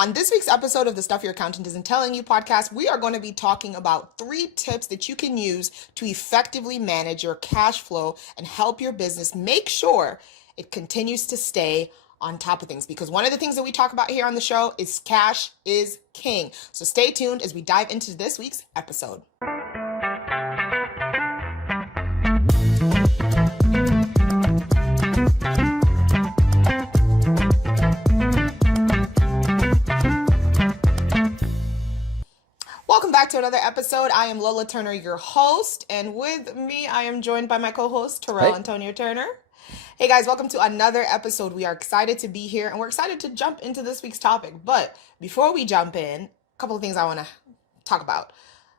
On this week's episode of the Stuff Your Accountant Isn't Telling You podcast, we are going to be talking about 3 tips that you can use to effectively manage your cash flow and help your business make sure it continues to stay on top of things. Because one of the things that we talk about here on the show is cash is king. So stay tuned as we dive into this week's episode. Welcome back to another episode. I am Lola Turner, your host, and with me, I am joined by my co-host, Terrell Antonio Turner. Hey guys, welcome to another episode. We are excited to be here, and we're excited to jump into this week's topic. But before we jump in, a couple of things I want to talk about.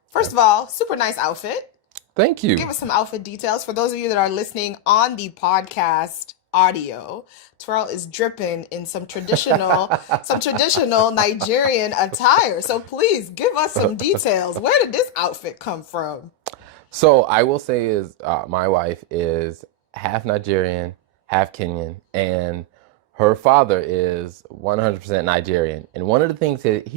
First of all, super nice outfit. Thank you. Give us some outfit details. For those of you that are listening on the podcast audio, Terrell is dripping in some traditional Nigerian attire. So please give us some details. Where did this outfit come from? So I will say is my wife is half Nigerian, half Kenyan, and her father is 100% Nigerian. And one of the things that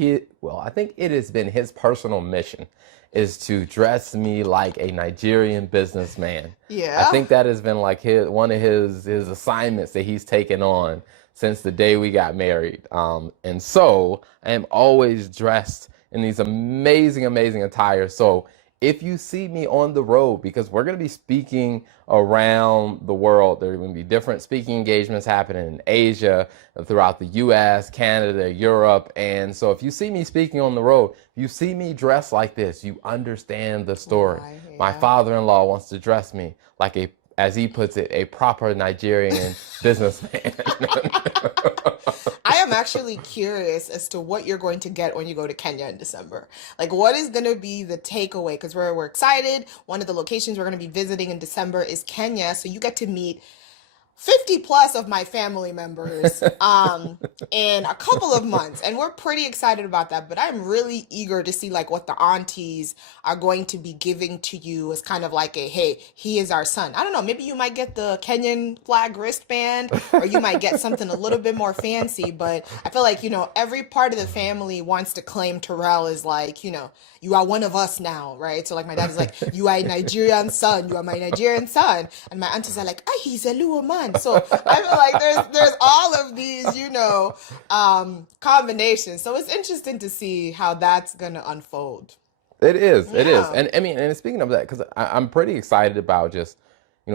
I think it has been his personal mission is to dress me like a Nigerian businessman. Yeah. I think that has been like one of his assignments that he's taken on since the day we got married. And so I am always dressed in these amazing attires. So if you see me on the road, because we're going to be speaking around the world, there are going to be different speaking engagements happening in Asia, throughout the US, Canada, Europe. And so if you see me speaking on the road, you see me dressed like this, you understand the story. Right, yeah. My father-in-law wants to dress me like as he puts it, a proper Nigerian businessman. I am actually curious as to what you're going to get when you go to Kenya in December. Like, what is going to be the takeaway? Because we're excited. One of the locations we're going to be visiting in December is Kenya. So you get to meet 50 plus of my family members in a couple of months. And we're pretty excited about that. But I'm really eager to see like what the aunties are going to be giving to you as kind of like hey, he is our son. I don't know. Maybe you might get the Kenyan flag wristband, or you might get something a little bit more fancy. But I feel like, every part of the family wants to claim Terrell is like, you are one of us now, right? So like my dad is like, you are a Nigerian son. You are my Nigerian son. And my aunties are like, he's a Luo man. So I feel like there's all of these, combinations. So it's interesting to see how that's going to unfold. It is. Yeah. And I mean, and speaking of that, because I'm pretty excited about just,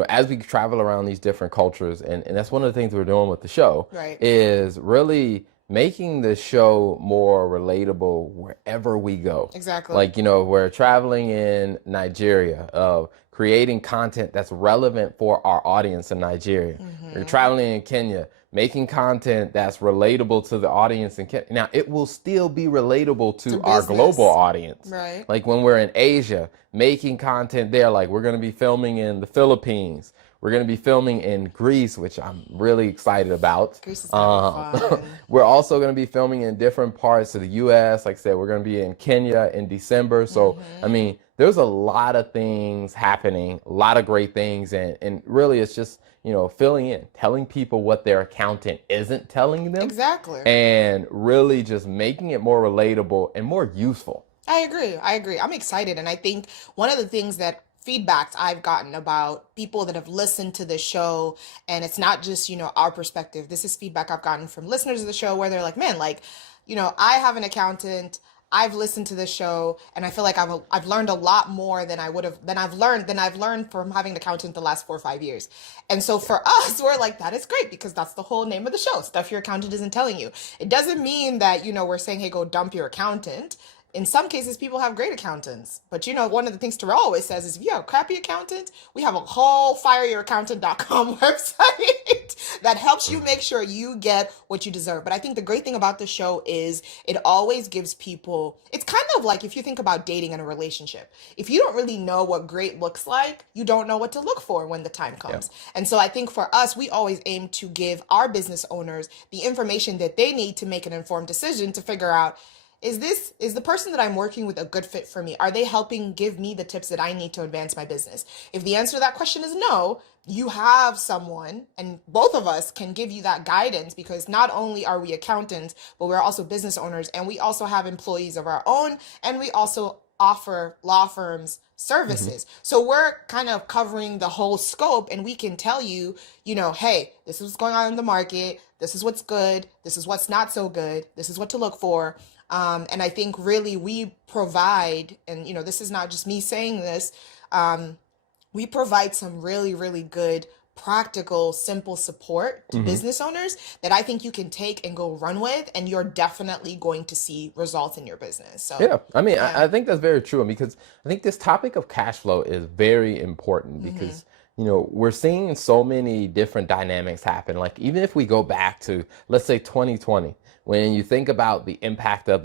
as we travel around these different cultures, and that's one of the things we're doing with the show, right, is really making the show more relatable wherever we go. Exactly. Like, we're traveling in Nigeria, of creating content that's relevant for our audience in Nigeria. Mm-hmm. We're traveling in Kenya, making content that's relatable to the audience in Kenya. Now, it will still be relatable to our global audience. Right. Like when we're in Asia, making content there, like we're going to be filming in the Philippines. We're going to be filming in Greece, which I'm really excited about. Greece is gonna be fun. We're also going to be filming in different parts of the U.S. Like I said, we're going to be in Kenya in December. So, I mean, there's a lot of things happening, a lot of great things. And really, it's just, filling in, telling people what their accountant isn't telling them. Exactly. And really just making it more relatable and more useful. I agree. I'm excited. And I think one of the things that feedbacks I've gotten about people that have listened to the show, and it's not just, our perspective. This is feedback I've gotten from listeners of the show where they're like, man, like, I have an accountant. I've listened to the show, and I feel like I've learned a lot more than I've learned from having an accountant the last 4 or 5 years. And so for us, we're like, that is great, because that's the whole name of the show. Stuff your accountant isn't telling you. It doesn't mean that, we're saying, hey, go dump your accountant. In some cases, people have great accountants. But, one of the things Terrell always says is if you have a crappy accountant, we have a whole fireyouraccountant.com website that helps you make sure you get what you deserve. But I think the great thing about the show is it always gives people, it's kind of like if you think about dating in a relationship. If you don't really know what great looks like, you don't know what to look for when the time comes. Yeah. And so I think for us, we always aim to give our business owners the information that they need to make an informed decision to figure out, is the person that I'm working with a good fit for me? Are they helping give me the tips that I need to advance my business? If the answer to that question is no, you have someone, and both of us can give you that guidance, because not only are we accountants, but we're also business owners, and we also have employees of our own, and we also offer law firms Hmm. services. So we're kind of covering the whole scope, and we can tell you, hey, this is what's going on in the market. This is what's good. This is what's not so good. This is what to look for. And I think really we provide, and this is not just me saying this, um, we provide some really, really good, practical, simple support to Hmm. business owners that I think you can take and go run with, and you're definitely going to see results in your business. So, Yeah, I mean, yeah. I think that's very true because I think this topic of cash flow is very important Hmm. because, we're seeing so many different dynamics happen. Like, even if we go back to, let's say, 2020, when you think about the impact of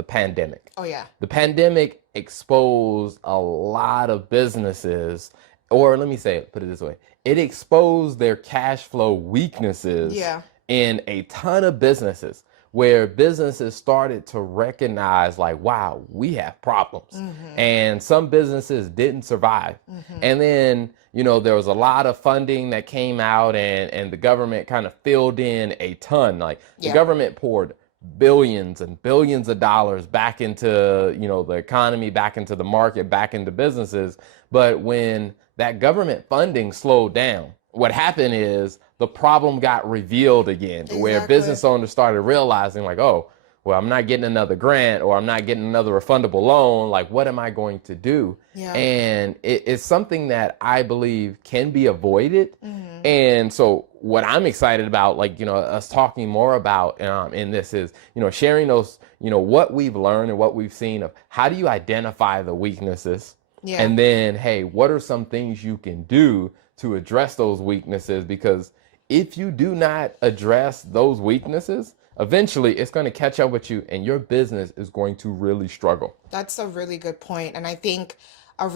Oh, yeah. the pandemic exposed a lot of businesses, or let me say it, put it this way, it exposed their cash flow weaknesses Yeah. in a ton of businesses where businesses started to recognize like, wow, we have problems. Hmm. And some businesses didn't survive. Hmm. And then, there was a lot of funding that came out, and the government kind of filled in a ton. Like, the Yeah. government poured billions and billions of dollars back into, the economy, back into the market, back into businesses. But when that government funding slowed down, what happened is the problem got revealed again, to where Exactly. business owners started realizing like, oh, well, I'm not getting another grant, or I'm not getting another refundable loan. Like, what am I going to do? Yeah. And it's something that I believe can be avoided. Hmm. And so what I'm excited about, like, us talking more about in this is, sharing those, what we've learned and what we've seen of how do you identify the weaknesses? Yeah. And then, hey, what are some things you can do to address those weaknesses? Because if you do not address those weaknesses, eventually it's going to catch up with you and your business is going to really struggle. That's a really good point. And I think a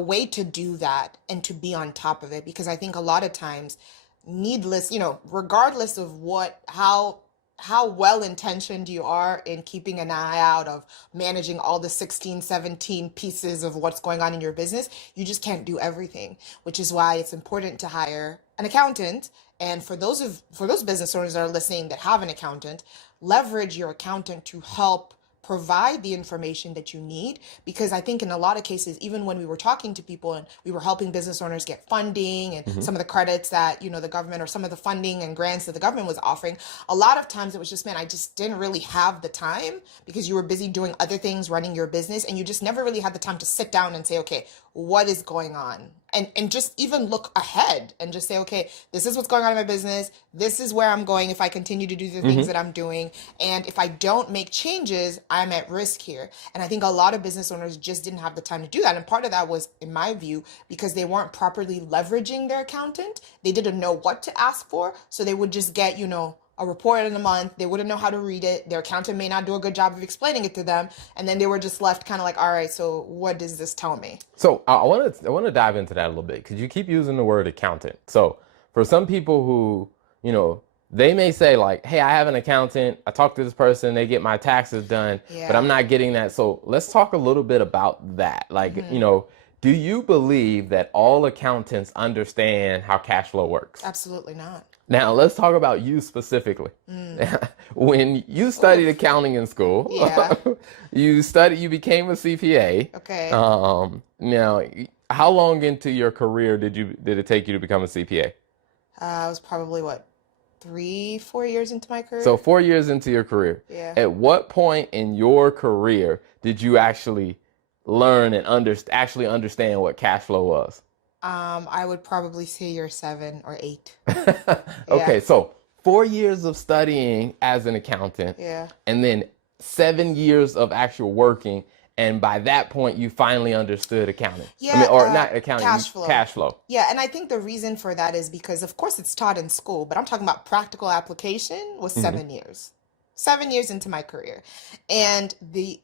way to do that and to be on top of it, because I think a lot of times, regardless of how well intentioned you are in keeping an eye out of managing all the 16, 17 pieces of what's going on in your business, you just can't do everything, which is why it's important to hire an accountant. And for those business owners that are listening that have an accountant, leverage your accountant to help provide the information that you need, because I think in a lot of cases, even when we were talking to people and we were helping business owners get funding and Mm-hmm. some of the credits that the government, or some of the funding and grants that the government was offering, a lot of times it was just, man, I just didn't really have the time, because you were busy doing other things, running your business, and you just never really had the time to sit down and say, okay, what is going on, and just even look ahead and just say, okay, this is what's going on in my business. This is where I'm going if I continue to do the things Mm-hmm. that I'm doing. And if I don't make changes, I'm at risk here. And I think a lot of business owners just didn't have the time to do that. And part of that was, in my view, because they weren't properly leveraging their accountant. They didn't know what to ask for. So they would just get, a report in a month. They wouldn't know how to read it. Their accountant may not do a good job of explaining it to them. And then they were just left kind of like, all right, so what does this tell me? So I want to dive into that a little bit because you keep using the word accountant. So for some people who, they may say like, "Hey, I have an accountant. I talk to this person. They get my taxes done, but I'm Yeah. not getting that." So let's talk a little bit about that. Like, Hmm. do you believe that all accountants understand how cash flow works? Absolutely not. Now, let's talk about you specifically. Mm. When you studied Oof. accounting in school, Yeah. you became a CPA. Okay. Now, how long into your career did it take you to become a CPA? I was probably what, 3, 4 years into my So career? 4 years into your career. Yeah. At what point in your career did you actually learn and actually understand what cash flow was? I would probably say you're 7 or 8. Yeah. Okay, so 4 years of studying as an accountant, Yeah. and then 7 years of actual working, and by that point you finally understood accounting. I mean, Yeah, or not accounting, cash flow. cash flow. Yeah, and I think the reason for that is because, of course, it's taught in school, but I'm talking about practical application was Hmm. 7 years. 7 years into my career. And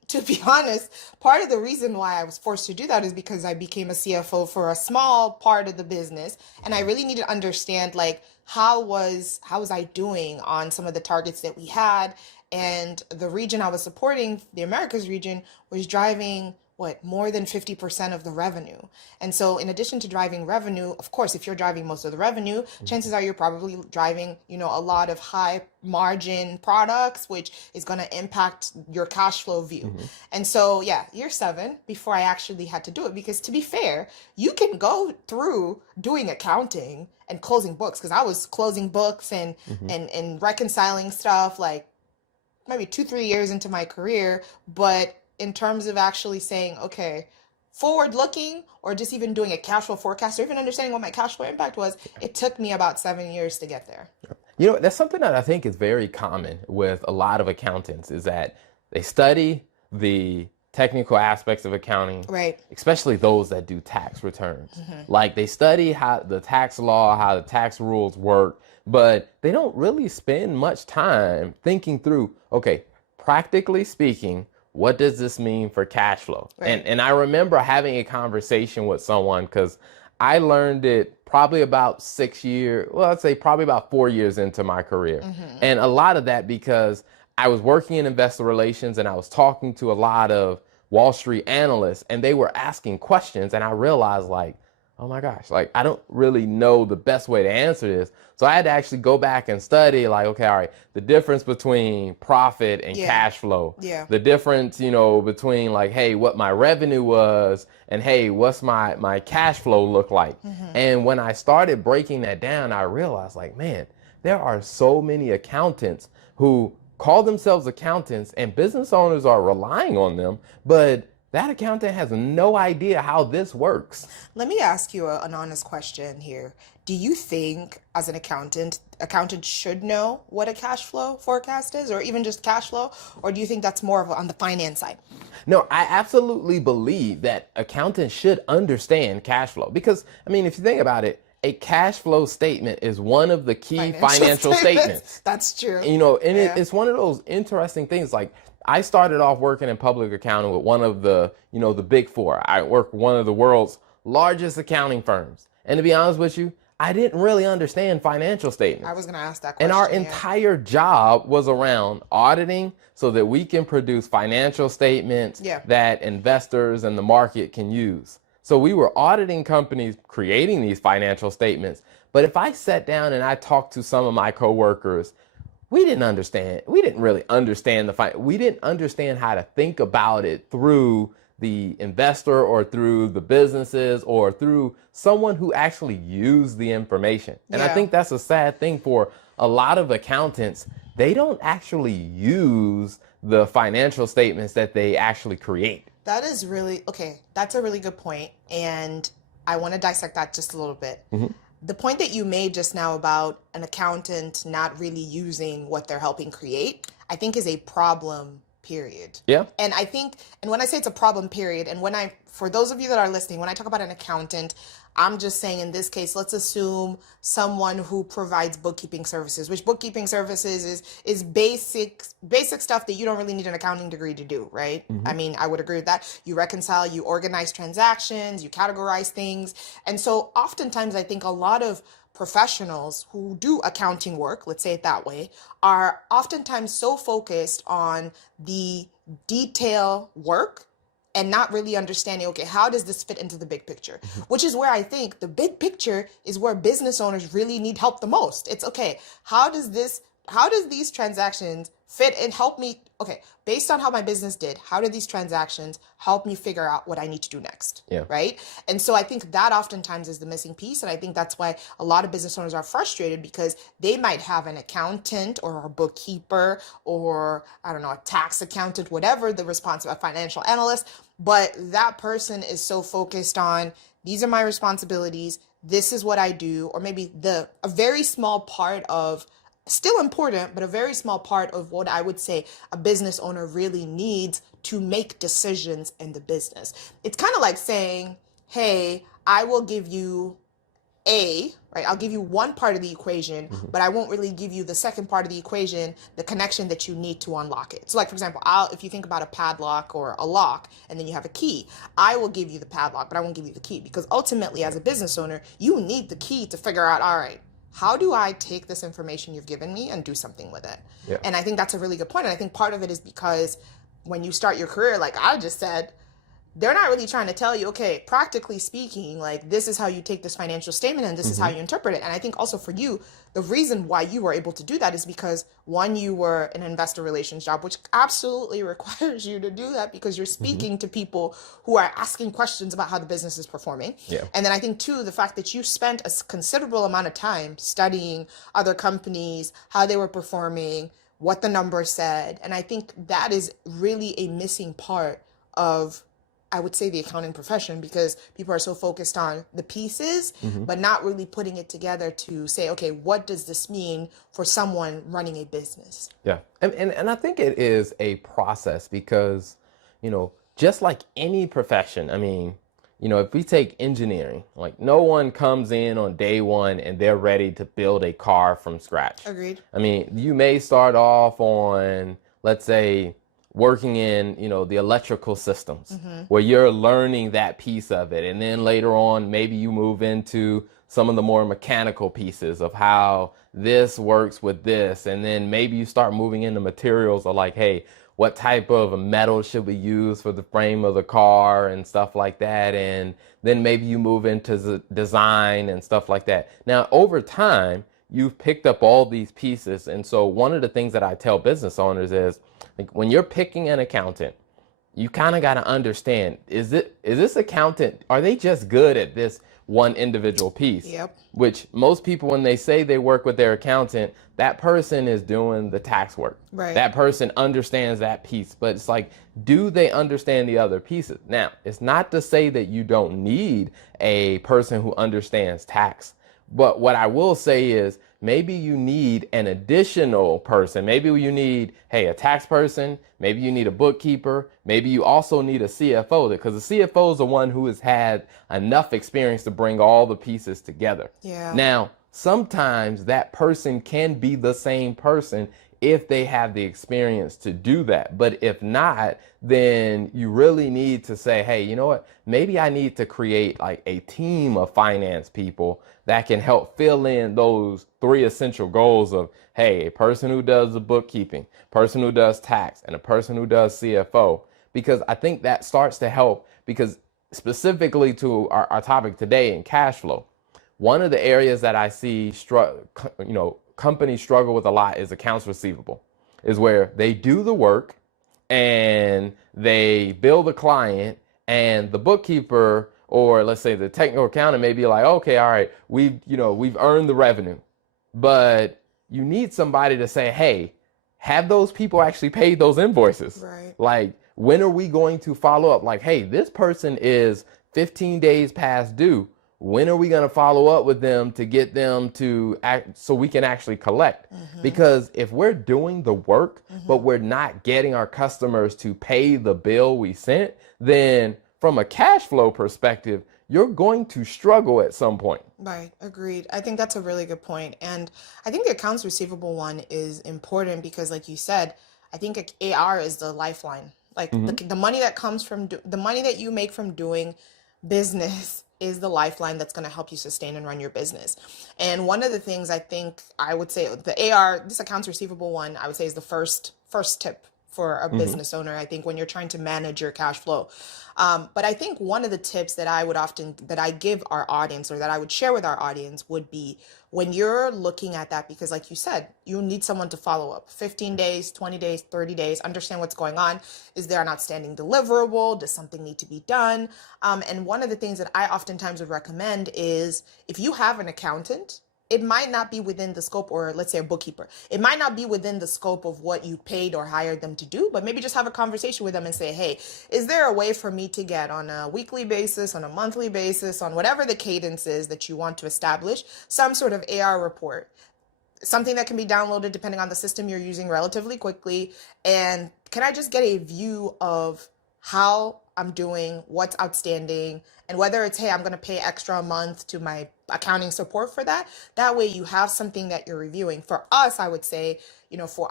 to be honest, part of the reason why I was forced to do that is because I became a CFO for a small part of the business. And I really needed to understand like how was I doing on some of the targets that we had. And the region I was supporting, the Americas region, was driving what more than 50% of the revenue. And so in addition to driving revenue, of course, if you're driving most of the revenue, chances are you're probably driving, a lot of high margin products, which is going to impact your cash flow view. And so, yeah, year 7 before I actually had to do it, because to be fair, you can go through doing accounting and closing books, because I was closing books and reconciling stuff like maybe 2-3 years into my career. But in terms of actually saying, okay, forward looking, or just even doing a cash flow forecast, or even understanding what my cash flow impact was, it took me about 7 years to get there. That's something that I think is very common with a lot of accountants is that they study the technical aspects of accounting, Right. especially those that do tax returns. Like they study how the tax law, how the tax rules work, but they don't really spend much time thinking through, okay, practically speaking, what does this mean for cash flow? Right. And I remember having a conversation with someone because I learned it probably about 6 years, well, I'd say probably about 4 years into my career. And a lot of that because I was working in investor relations and I was talking to a lot of Wall Street analysts and they were asking questions and I realized like, oh my gosh, like I don't really know the best way to answer this. So I had to actually go back and study like, okay, all right, the difference between profit and cash flow. Yeah. The difference, between like, hey, what my revenue was and hey, what's my cash flow look like? And when I started breaking that down, I realized like, man, there are so many accountants who call themselves accountants and business owners are relying on them, but that accountant has no idea how this works. Let me ask you an honest question here. Do you think, as an accountant should know what a cash flow forecast is, or even just cash flow, or do you think that's more of on the finance side? No, I absolutely believe that accountants should understand cash flow because, I mean, if you think about it, a cash flow statement is one of the key financial statements. That's true. It's one of those interesting things. Like I started off working in public accounting with one of the, the big four. I worked with one of the world's largest accounting firms. And to be honest with you, I didn't really understand financial statements. I was going to ask that question. And our entire job was around auditing so that we can produce financial statements that investors and the market can use. So we were auditing companies creating these financial statements. But if I sat down and I talked to some of my coworkers, we didn't really understand we didn't understand how to think about it through the investor or through the businesses or through someone who actually used the information. And I think that's a sad thing for a lot of accountants. They don't actually use the financial statements that they actually create. That is really, okay, that's a really good point. And I want to dissect that just a little bit. The point that you made just now about an accountant not really using what they're helping create, I think is a problem, period. Yeah. And I think, and when I say it's a problem, period, and for those of you that are listening, when I talk about an accountant, I'm just saying in this case, let's assume someone who provides bookkeeping services, which bookkeeping services is basic stuff that you don't really need an accounting degree to do, right? I mean, I would agree with that. You reconcile, you organize transactions, you categorize things. And so oftentimes I think a lot of professionals who do accounting work, let's say it that way, are oftentimes so focused on the detail work and not really understanding, okay, how does this fit into the big picture? Which is where I think the big picture is where business owners really need help the most. It's, okay, how does these transactions fit and help me, okay, based on how my business did, how do these transactions help me figure out what I need to do next, right? And so I think that oftentimes is the missing piece. And I think that's why a lot of business owners are frustrated, because they might have an accountant or a bookkeeper or, I don't know, a tax accountant, whatever the responsible financial analyst, but that person is so focused on, these are my responsibilities, this is what I do, or maybe a very small part of, still important, but a very small part of what I would say a business owner really needs to make decisions in the business. It's kind of like saying, hey, I will give you right? I'll give you one part of the equation, but I won't really give you the second part of the equation, the connection that you need to unlock it. So like, for example, if you think about a padlock or a lock, and then you have a key, I will give you the padlock, but I won't give you the key, because ultimately as a business owner, you need the key to figure out, all right, how do I take this information you've given me and do something with it? Yeah. And I think that's a really good point. And I think part of it is because when you start your career, like I just said, they're not really trying to tell you, okay, practically speaking, like this is how you take this financial statement and this is how you interpret it. And I think also for you, the reason why you were able to do that is because one, you were an investor relations job, which absolutely requires you to do that because you're speaking to people who are asking questions about how the business is performing. Yeah. And then I think too, the fact that you spent a considerable amount of time studying other companies, how they were performing, what the numbers said. And I think that is really a missing part of, I would say, the accounting profession, because people are so focused on the pieces, but not really putting it together to say, okay, what does this mean for someone running a business? Yeah. And I think it is a process because, just like any profession, I mean, if we take engineering, like no one comes in on day one and they're ready to build a car from scratch. Agreed. I mean, you may start off on, let's say, working in, the electrical systems where you're learning that piece of it. And then later on, maybe you move into some of the more mechanical pieces of how this works with this. And then maybe you start moving into materials of like, hey, what type of metal should we use for the frame of the car and stuff like that. And then maybe you move into the design and stuff like that. Now, over time, you've picked up all these pieces. And so one of the things that I tell business owners is, like, when you're picking an accountant, you kind of got to understand, is this accountant, are they just good at this one individual piece? Yep. Which most people, when they say they work with their accountant, that person is doing the tax work. Right. That person understands that piece, but it's like, do they understand the other pieces? Now, it's not to say that you don't need a person who understands tax, but what I will say is, maybe you need an additional person. Maybe you need, hey, a tax person. Maybe you need a bookkeeper. Maybe you also need a CFO, because the CFO is the one who has had enough experience to bring all the pieces together. Yeah. Now, sometimes that person can be the same person if they have the experience to do that. But if not, then you really need to say, hey, you know what? Maybe I need to create like a team of finance people that can help fill in those three essential goals of, hey, a person who does the bookkeeping, person who does tax, and a person who does CFO. Because I think that starts to help, because specifically to our topic today in cash flow, one of the areas that I see companies struggle with a lot is accounts receivable, is where they do the work and they bill the client, and the bookkeeper, or let's say the technical accountant, may be like, okay, all right, we've earned the revenue, but you need somebody to say, hey, have those people actually paid those invoices? Right. Like, when are we going to follow up? Like, hey, this person is 15 days past due. When are we going to follow up with them to get them to act so we can actually collect? Because if we're doing the work, but we're not getting our customers to pay the bill we sent, then from a cash flow perspective, you're going to struggle at some point. Right, agreed. I think that's a really good point. And I think the accounts receivable one is important because, like you said, I think AR is the lifeline. Like the money that comes from the money that you make from doing business is the lifeline that's going to help you sustain and run your business. And one of the things I think I would say, the this accounts receivable one, I would say is the first tip for a business owner, I think, when you're trying to manage your cash flow. But I think one of the tips that I give our audience, or that I would share with our audience, would be when you're looking at that, because like you said, you need someone to follow up 15 days, 20 days, 30 days, understand what's going on. Is there an outstanding deliverable? Does something need to be done? And one of the things that I oftentimes would recommend is, if you have an accountant, it might not be within the scope, or let's say a bookkeeper, it might not be within the scope of what you paid or hired them to do, but maybe just have a conversation with them and say, hey, is there a way for me to get, on a weekly basis, on a monthly basis, on whatever the cadence is that you want to establish, some sort of AR report, something that can be downloaded depending on the system you're using relatively quickly? And can I just get a view of how I'm doing, what's outstanding, and whether it's, hey, I'm going to pay extra a month to my accounting support for that. That way you have something that you're reviewing. For us, I would say, for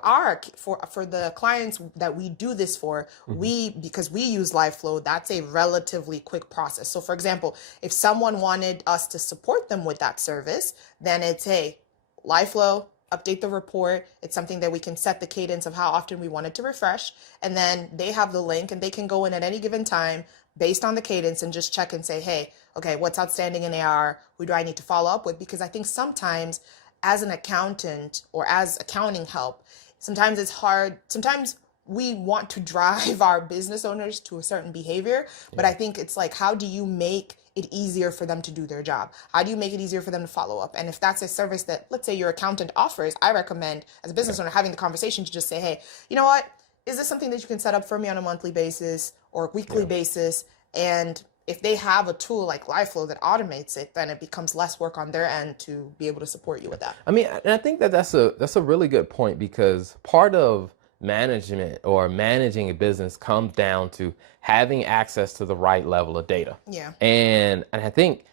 the clients that we do this for, because we use LiveFlow, that's a relatively quick process. So for example, if someone wanted us to support them with that service, then it's, hey, LiveFlow, update the report. It's something that we can set the cadence of how often we want it to refresh. And then they have the link and they can go in at any given time based on the cadence and just check and say, hey, okay, what's outstanding in AR? Who do I need to follow up with? Because I think sometimes as an accountant or as accounting help, sometimes it's hard. Sometimes we want to drive our business owners to a certain behavior, but I think it's like, how do you make it easier for them to do their job? How do you make it easier for them to follow up? And if that's a service that, let's say, your accountant offers, I recommend as a business owner having the conversation to just say, hey, you know what? Is this something that you can set up for me on a monthly basis or weekly basis? And if they have a tool like LiveFlow that automates it, then it becomes less work on their end to be able to support you with that. I mean, and I think that that's a really good point, because part of management or managing a business comes down to having access to the right level of data. Yeah. And I think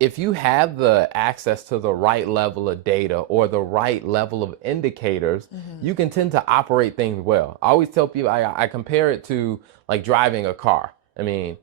if you have the access to the right level of data or the right level of indicators, you can tend to operate things well. I always tell people, I compare it to like driving a car. I mean,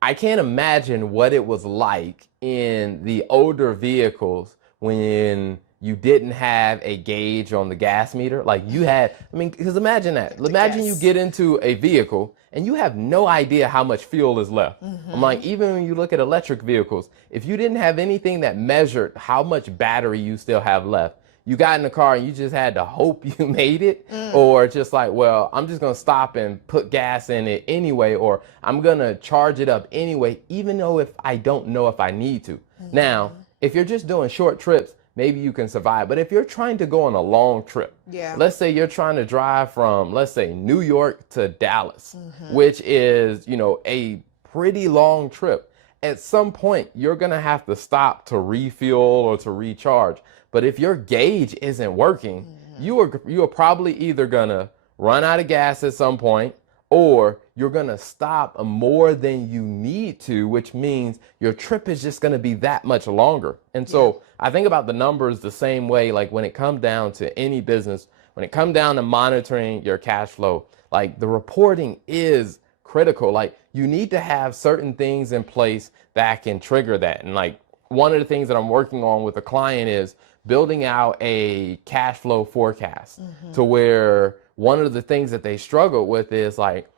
I can't imagine what it was like in the older vehicles when you didn't have a gauge on the gas meter. Like you had, because imagine that. Imagine you get into a vehicle and you have no idea how much fuel is left. I'm like, even when you look at electric vehicles, if you didn't have anything that measured how much battery you still have left, you got in the car and you just had to hope you made it, or just like, well, I'm just gonna stop and put gas in it anyway, or I'm gonna charge it up anyway, even though if I don't know if I need to. Now, if you're just doing short trips, maybe you can survive. But if you're trying to go on a long trip, let's say you're trying to drive from, let's say, New York to Dallas, which is, a pretty long trip. At some point, you're gonna have to stop to refuel or to recharge. But if your gauge isn't working, you are probably either gonna run out of gas at some point, or you're gonna stop more than you need to, which means your trip is just gonna be that much longer. And so I think about the numbers the same way, like when it comes down to any business, when it comes down to monitoring your cash flow, like the reporting is critical. Like you need to have certain things in place that can trigger that. And like one of the things that I'm working on with a client is building out a cash flow forecast, to where one of the things that they struggle with is like,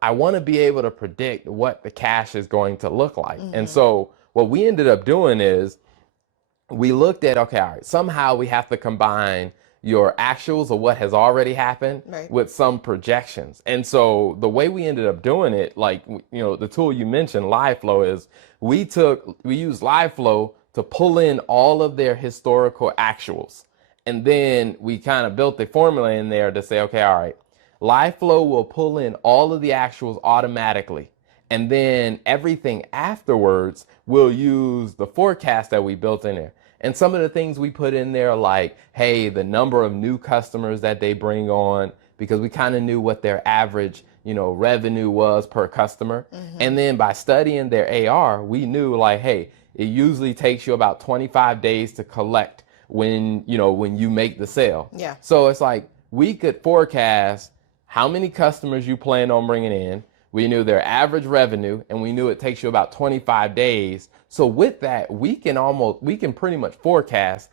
I want to be able to predict what the cash is going to look like. And so what we ended up doing is we looked at, okay, all right, somehow we have to combine your actuals of what has already happened with some projections. And so the way we ended up doing it, like, the tool you mentioned, LiveFlow, is we used LiveFlow to pull in all of their historical actuals. And then we kind of built the formula in there to say, okay, all right, LiveFlow will pull in all of the actuals automatically. And then everything afterwards, we'll use the forecast that we built in there. And some of the things we put in there, like, hey, the number of new customers that they bring on, because we kind of knew what their average, revenue was per customer. And then by studying their AR, we knew like, hey, it usually takes you about 25 days to collect when you make the sale. Yeah. So it's like we could forecast how many customers you plan on bringing in. We knew their average revenue, and we knew it takes you about 25 days. So with that, we can pretty much forecast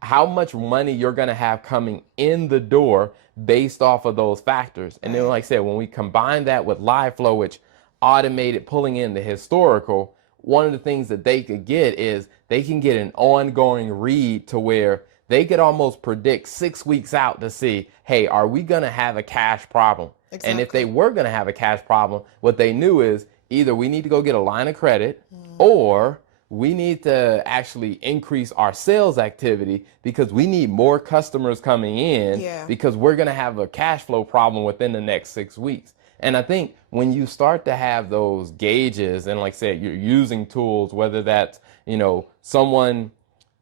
how much money you're going to have coming in the door based off of those factors. And then, like I said, when we combine that with LiveFlow, which automated pulling in the historical, one of the things that they could get is they can get an ongoing read to where they could almost predict 6 weeks out to see, hey, are we going to have a cash problem? Exactly. And if they were going to have a cash problem, what they knew is either we need to go get a line of credit, or we need to actually increase our sales activity because we need more customers coming in, because we're going to have a cash flow problem within the next 6 weeks. And I think when you start to have those gauges, and like I said, you're using tools, whether that's, someone,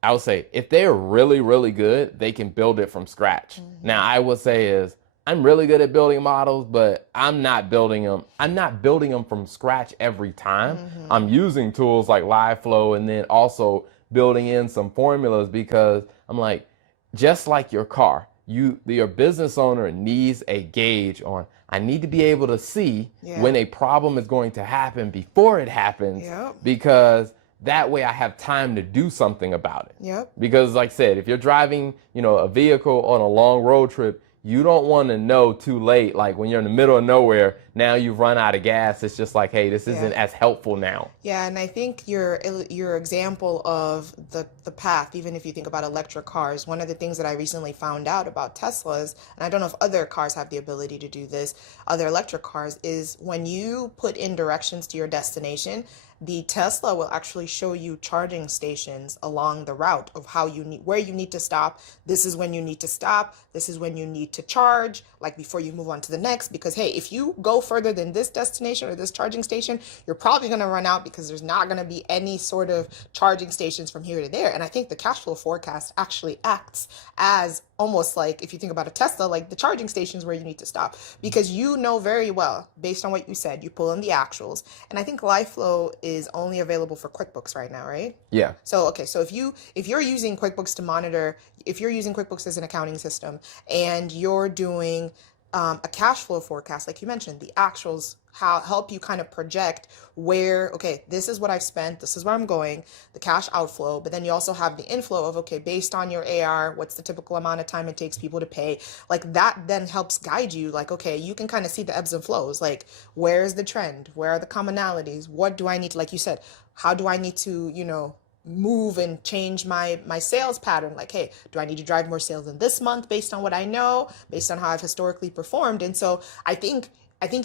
I would say if they're really, really good, they can build it from scratch. Now, I would say is I'm really good at building models, but I'm not building them. I'm not building them from scratch every time. I'm using tools like LiveFlow and then also building in some formulas because I'm like, just like your car, your business owner needs a gauge on. I need to be able to see Yeah. when a problem is going to happen before it happens, Yep. because that way I have time to do something about it. Yep. Because like I said, if you're driving, a vehicle on a long road trip, you don't want to know too late, like when you're in the middle of nowhere, now you've run out of gas. It's just like, hey, this isn't as helpful now. Yeah, and I think your example of the path, even if you think about electric cars, one of the things that I recently found out about Teslas, and I don't know if other cars have the ability to do this, other electric cars, is when you put in directions to your destination, the Tesla will actually show you charging stations along the route of where you need to stop. This is when you need to stop. This is when you need to charge, like before you move on to the next. Because hey, if you go further than this destination or this charging station, you're probably going to run out because there's not going to be any sort of charging stations from here to there. And I think the cash flow forecast actually acts as almost like, if you think about a Tesla, like the charging stations where you need to stop, because you know very well, based on what you said, you pull in the actuals. And I think LifeFlow is only available for QuickBooks right now, right? Yeah. So, okay, so if you're using QuickBooks to monitor, if you're using QuickBooks as an accounting system and you're doing a cash flow forecast, like you mentioned, the actuals help you kind of project where, okay, this is what I've spent, this is where I'm going, the cash outflow, but then you also have the inflow of, okay, based on your AR, what's the typical amount of time it takes people to pay? Like that then helps guide you, like, okay, you can kind of see the ebbs and flows, like where's the trend? Where are the commonalities? What do I need to, like you said, how do I need to, move and change my sales pattern? Like, hey, do I need to drive more sales in this month based on what I know, based on how I've historically performed? And so I think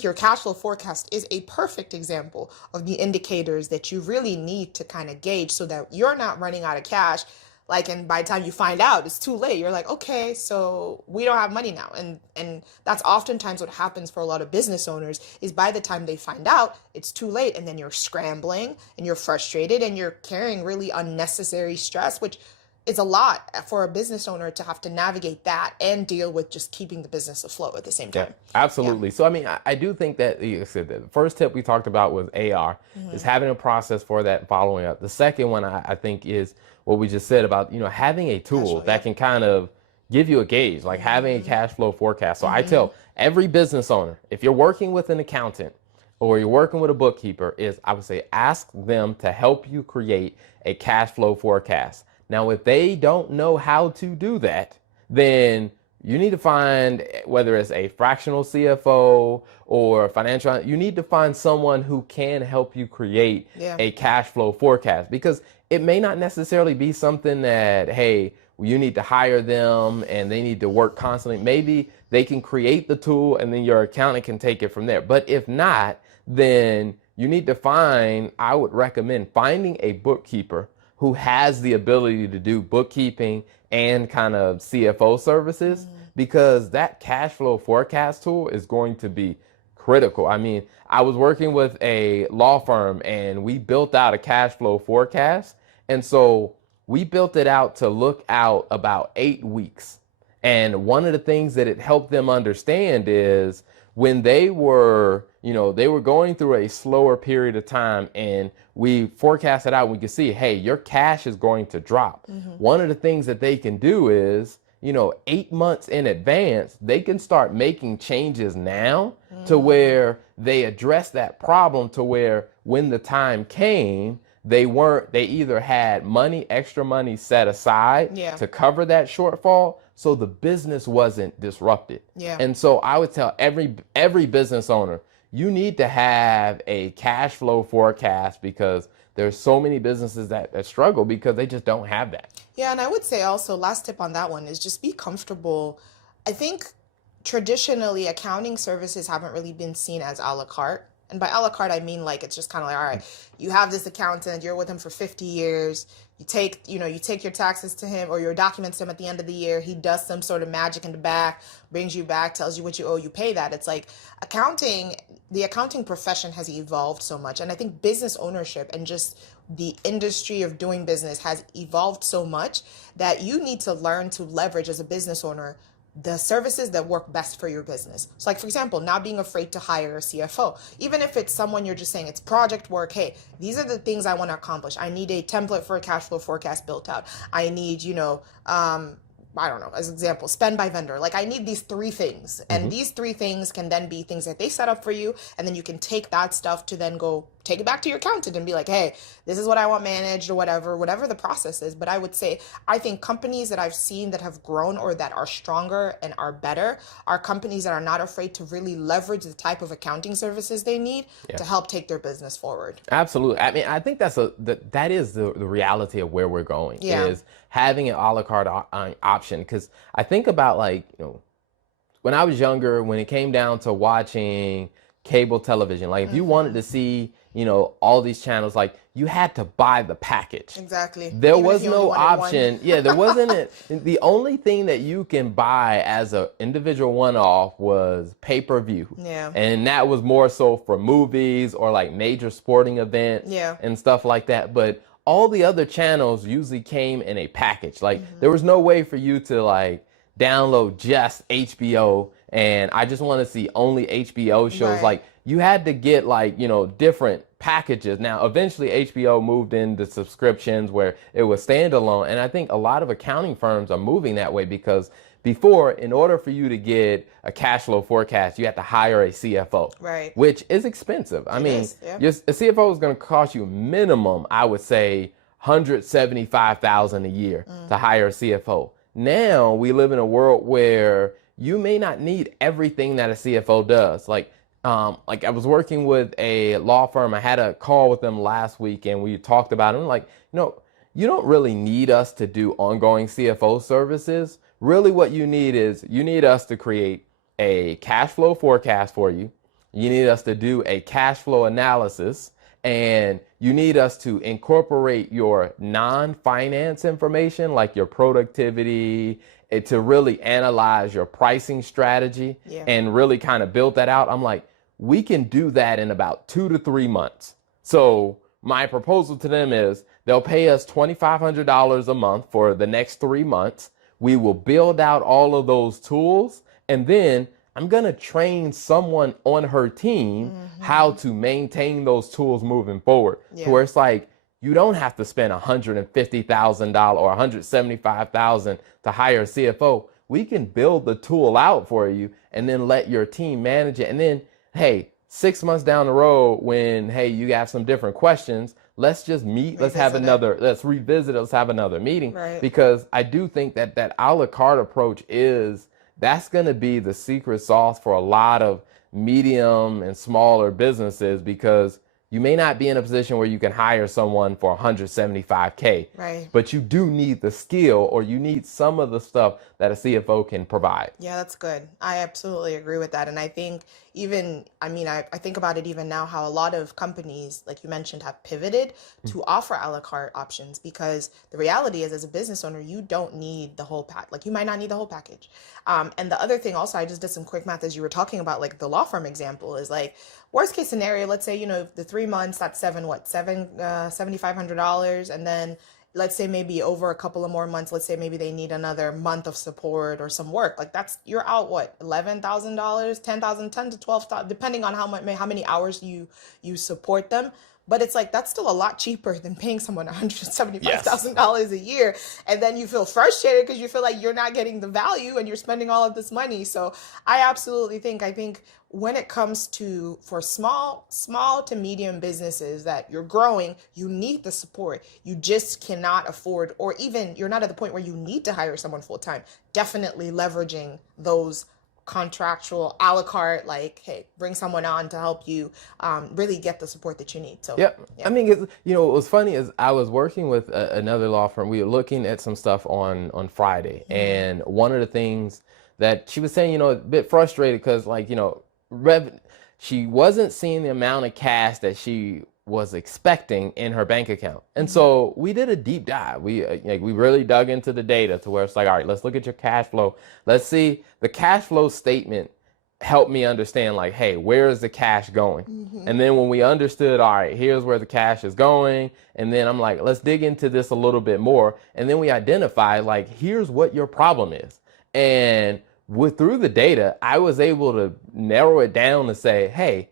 your cash flow forecast is a perfect example of the indicators that you really need to kind of gauge so that you're not running out of cash. Like, and by the time you find out, it's too late. You're like, okay, so we don't have money now. And that's oftentimes what happens for a lot of business owners is by the time they find out, it's too late. And then you're scrambling and you're frustrated and you're carrying really unnecessary stress, which is a lot for a business owner to have to navigate that and deal with just keeping the business afloat at the same time. Yeah, absolutely. So, I mean, I do think that, like I said, the first tip we talked about was AR, is having a process for that and following up. The second one I think is what we just said about, having a tool that can kind of give you a gauge, like having a cash flow forecast. So I tell every business owner, if you're working with an accountant or you're working with a bookkeeper, I would say ask them to help you create a cash flow forecast. Now, if they don't know how to do that, then you need to find, whether it's a fractional CFO or financial, you need to find someone who can help you create a cash flow forecast, because it may not necessarily be something that, hey, you need to hire them and they need to work constantly. Maybe they can create the tool and then your accountant can take it from there. But if not, then you need to I would recommend finding a bookkeeper who has the ability to do bookkeeping and kind of CFO services, because that cash flow forecast tool is going to be critical. I mean, I was working with a law firm and we built out a cash flow forecast. And so we built it out to look out about 8 weeks. And one of the things that it helped them understand is when they were going through a slower period of time and we forecasted out, we could see, hey, your cash is going to drop. One of the things that they can do is, 8 months in advance, they can start making changes now to where they address that problem, to where when the time came, they either had extra money set aside to cover that shortfall, so the business wasn't disrupted. And so I would tell every business owner, you need to have a cash flow forecast, because there's so many businesses that struggle because they just don't have that. Yeah, and I would say also, last tip on that one is just be comfortable. I think traditionally accounting services haven't really been seen as a la carte. And by a la carte, I mean like it's just kind of like, all right, you have this accountant, you're with him for 50 years. You take your taxes to him or your documents to him at the end of the year. He does some sort of magic in the back, brings you back, tells you what you owe, you pay that. It's like the accounting profession has evolved so much. And I think business ownership and just the industry of doing business has evolved so much that you need to learn to leverage as a business owner the services that work best for your business. So like, for example, not being afraid to hire a CFO, even if it's someone you're just saying it's project work. Hey, these are the things I want to accomplish. I need a template for a cash flow forecast built out. I need, I don't know, as an example, spend by vendor. Like, I need these three things. And these three things can then be things that they set up for you. And then you can take that stuff to then go take it back to your accountant and be like, hey, this is what I want managed, or whatever the process is. But I would say, I think companies that I've seen that have grown or that are stronger and are better are companies that are not afraid to really leverage the type of accounting services they need to help take their business forward. Absolutely. I mean, I think that is the reality of where we're going, Yeah. is having an a la carte option. Because I think about, like, when I was younger, when it came down to watching cable television, like if you wanted to see, all these channels, like you had to buy the package. Exactly. There Even if was you only no wanted one. option. Yeah, there wasn't the only thing that you can buy as an individual one-off was pay-per-view. Yeah. And that was more so for movies or like major sporting events Yeah. and stuff like that. But all the other channels usually came in a package. Like there was no way for you to like download just HBO and I just want to see only HBO shows. Right. Like you had to get like, different packages. Now, eventually HBO moved into subscriptions where it was standalone. And I think a lot of accounting firms are moving that way, because before, in order for you to get a cash flow forecast, you had to hire a CFO, Right. which is expensive. I mean, yeah. a CFO is going to cost you minimum, I would say, $175,000 a year to hire a CFO. Now we live in a world where you may not need everything that a CFO does. Like I was working with a law firm. I had a call with them last week and we talked about it. I'm like, you don't really need us to do ongoing CFO services. Really what you need is you need us to create a cash flow forecast for you. You need us to do a cash flow analysis, and you need us to incorporate your non-finance information like your productivity to really analyze your pricing strategy and really kind of build that out. I'm like, we can do that in about 2 to 3 months. So my proposal to them is they'll pay us $2,500 a month for the next 3 months. We will build out all of those tools, and then I'm going to train someone on her team how to maintain those tools moving forward. To where it's like, you don't have to spend $150,000 or $175,000 to hire a CFO. We can build the tool out for you and then let your team manage it. And then, hey, 6 months down the road, when, hey, you have some different questions, let's just meet. Let's have another, let's revisit it. Let's have another meeting. Right. Because I do think that a la carte approach that's going to be the secret sauce for a lot of medium and smaller businesses, because you may not be in a position where you can hire someone for $175K, Right. but you do need the skill, or you need some of the stuff that a CFO can provide. Yeah, that's good. I absolutely agree with that. And I think I think about it even now, how a lot of companies, like you mentioned, have pivoted to offer a la carte options, because the reality is, as a business owner, you don't need the whole pack. Like, you might not need the whole package. And the other thing also, I just did some quick math as you were talking about, like the law firm example, is like, worst case scenario, let's say, the 3 months, that's $7,500. And then let's say maybe over a couple of more months, let's say maybe they need another month of support or some work. Like, you're out, what, $11,000, $10,000, 10 to 12,000, depending on how many hours you support them. But it's like, that's still a lot cheaper than paying someone $175,000 a year. And then you feel frustrated because you feel like you're not getting the value and you're spending all of this money. So I absolutely think when it comes to, for small to medium businesses that you're growing, you need the support. You just cannot afford, or even you're not at the point where you need to hire someone full time. Definitely leveraging those contractual a la carte, like, hey, bring someone on to help you really get the support that you need. So yeah. I mean, what was funny is I was working with another law firm. We were looking at some stuff on Friday, and one of the things that she was saying, a bit frustrated because, like, she wasn't seeing the amount of cash that she was expecting in her bank account. And so we did a deep dive. We really dug into the data to where it's like, all right, let's look at your cash flow. Let's see the cash flow statement. Helped me understand, like, hey, where is the cash going? And then when we understood, all right, here's where the cash is going. And then I'm like, let's dig into this a little bit more. And then we identify, like, here's what your problem is. And through the data, I was able to narrow it down to say, hey,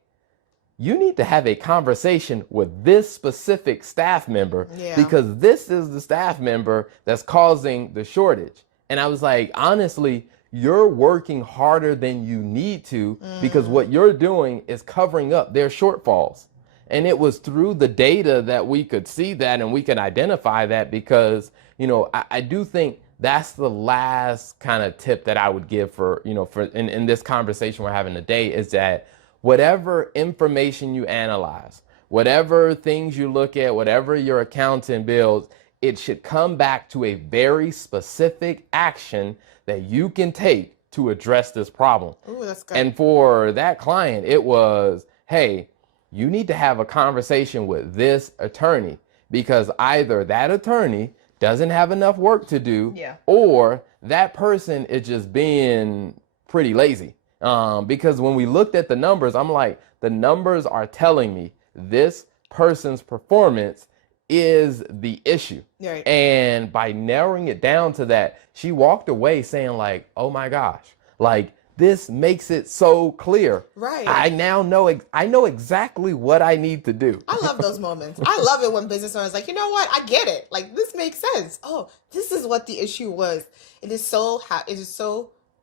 you need to have a conversation with this specific staff member Yeah. because this is the staff member that's causing the shortage. And I was like, honestly, you're working harder than you need to because what you're doing is covering up their shortfalls. And it was through the data that we could see that and we could identify that because, I do think that's the last kind of tip that I would give for in this conversation we're having today is that whatever information you analyze, whatever things you look at, whatever your accountant builds, it should come back to a very specific action that you can take to address this problem. Ooh, that's good. And for that client, it was, hey, you need to have a conversation with this attorney because either that attorney doesn't have enough work to do, or that person is just being pretty lazy. Because when we looked at the numbers, I'm like, the numbers are telling me this person's performance is the issue. Right. And by narrowing it down to that, she walked away saying like, oh my gosh, like this makes it so clear. Right. I now know, I know exactly what I need to do. I love those moments. I love it when business owners like, you know what? I get it. Like, this makes sense. Oh, this is what the issue was. It is so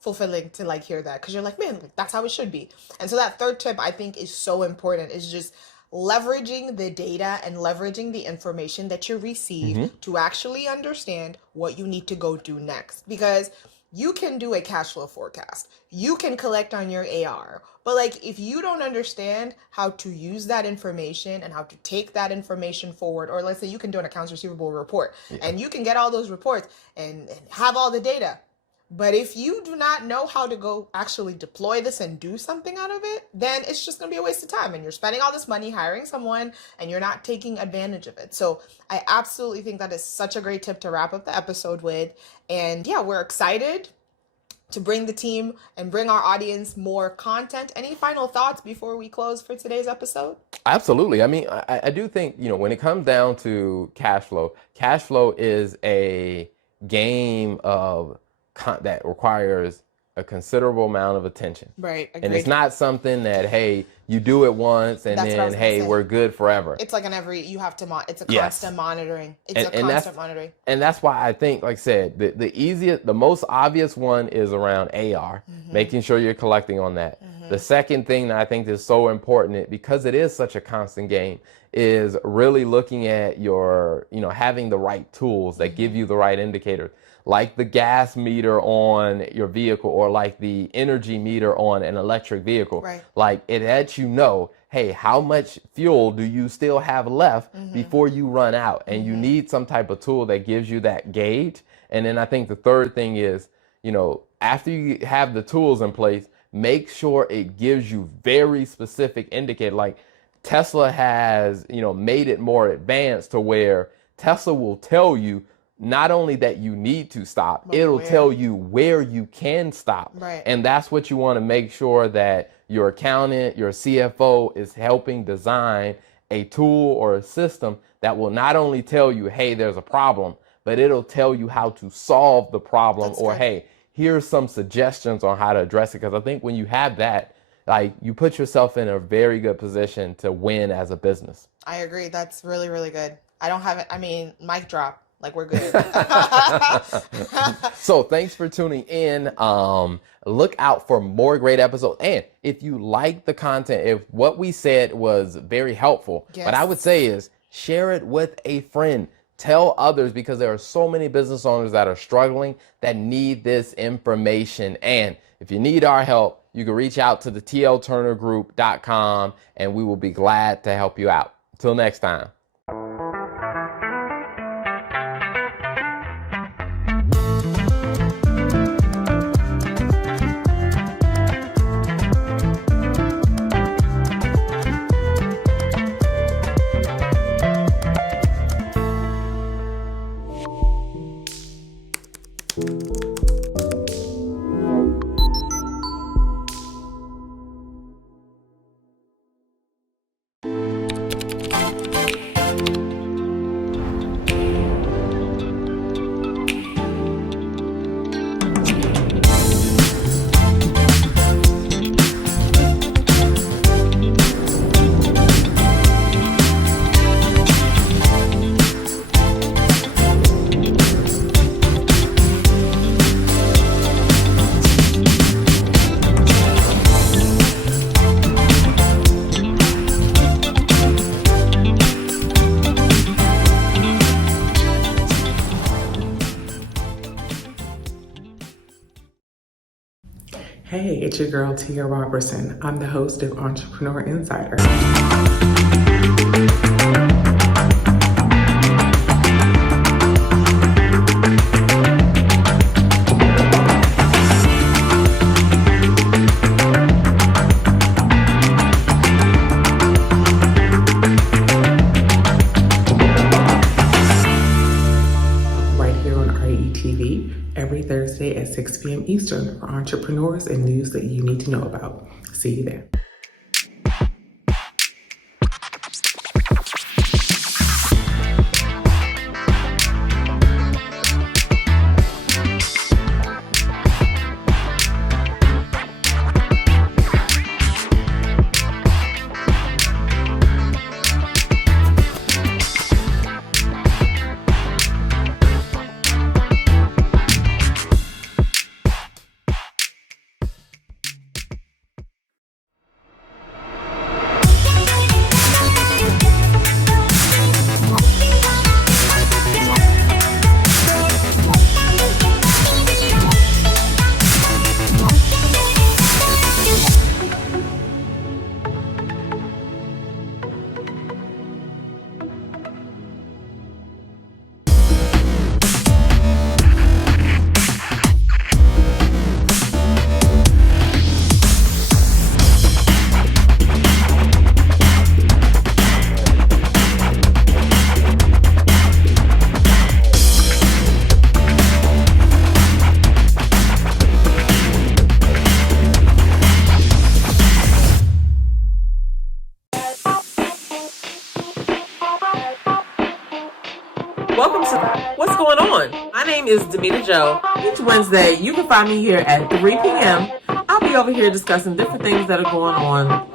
fulfilling to like hear that because you're like, man, that's how it should be. And so that third tip I think is so important is just leveraging the data and leveraging the information that you receive to actually understand what you need to go do next. Because you can do a cash flow forecast. You can collect on your AR. But like if you don't understand how to use that information and how to take that information forward, or let's say you can do an accounts receivable report and you can get all those reports and have all the data. But if you do not know how to go actually deploy this and do something out of it, then it's just going to be a waste of time. And you're spending all this money hiring someone and you're not taking advantage of it. So I absolutely think that is such a great tip to wrap up the episode with. And yeah, we're excited to bring the team and bring our audience more content. Any final thoughts before we close for today's episode? Absolutely. I mean, I do think, when it comes down to cash flow is a game of that requires a considerable amount of attention. Right. Agreed. And it's not something that, hey, you do it once and then, hey, we're good forever. It's like you have to, it's a constant monitoring. It's a constant monitoring. And that's why I think, like I said, the most obvious one is around AR, making sure you're collecting on that. The second thing that I think is so important, because it is such a constant game, is really looking at your, having the right tools that give you the right indicators. Like the gas meter on your vehicle or like the energy meter on an electric vehicle. Right. Like it lets you know, hey, how much fuel do you still have left before you run out? And you need some type of tool that gives you that gauge. And then I think the third thing is, after you have the tools in place, make sure it gives you very specific indicator. Like Tesla has, made it more advanced to where Tesla will tell you not only that you need to stop, it'll tell you where you can stop. Right. And that's what you want to make sure that your accountant, your CFO is helping design a tool or a system that will not only tell you, hey, there's a problem, but it'll tell you how to solve the problem. That's or, good. Hey, here's some suggestions on how to address it. Because I think when you have that, like you put yourself in a very good position to win as a business. I agree. That's really, really good. I don't have it. I mean, mic drop. Like we're good. So thanks for tuning in. Look out for more great episodes. And if you like the content, if what we said was very helpful, what I would say is share it with a friend. Tell others because there are so many business owners that are struggling that need this information. And if you need our help, you can reach out to the tlturnergroup.com and we will be glad to help you out. Until next time. it's your girl Tia Robertson. I'm the host of Entrepreneur Insider. Right here on RETV every Thursday at 6 p.m. Eastern for entrepreneurs and news that you need to know about. See you there. Welcome to What's Going On? My name is Demita Joe. Each Wednesday, you can find me here at 3 p.m. I'll be over here discussing different things that are going on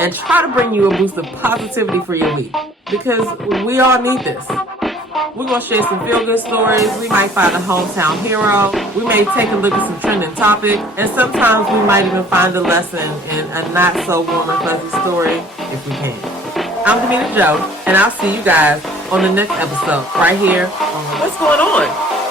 and try to bring you a boost of positivity for your week because we all need this. We're going to share some feel-good stories. We might find a hometown hero. We may take a look at some trending topic. And sometimes we might even find a lesson in a not-so-warm and fuzzy story if we can. I'm Demita Joe, and I'll see you guys on the next episode right here on What's Going On?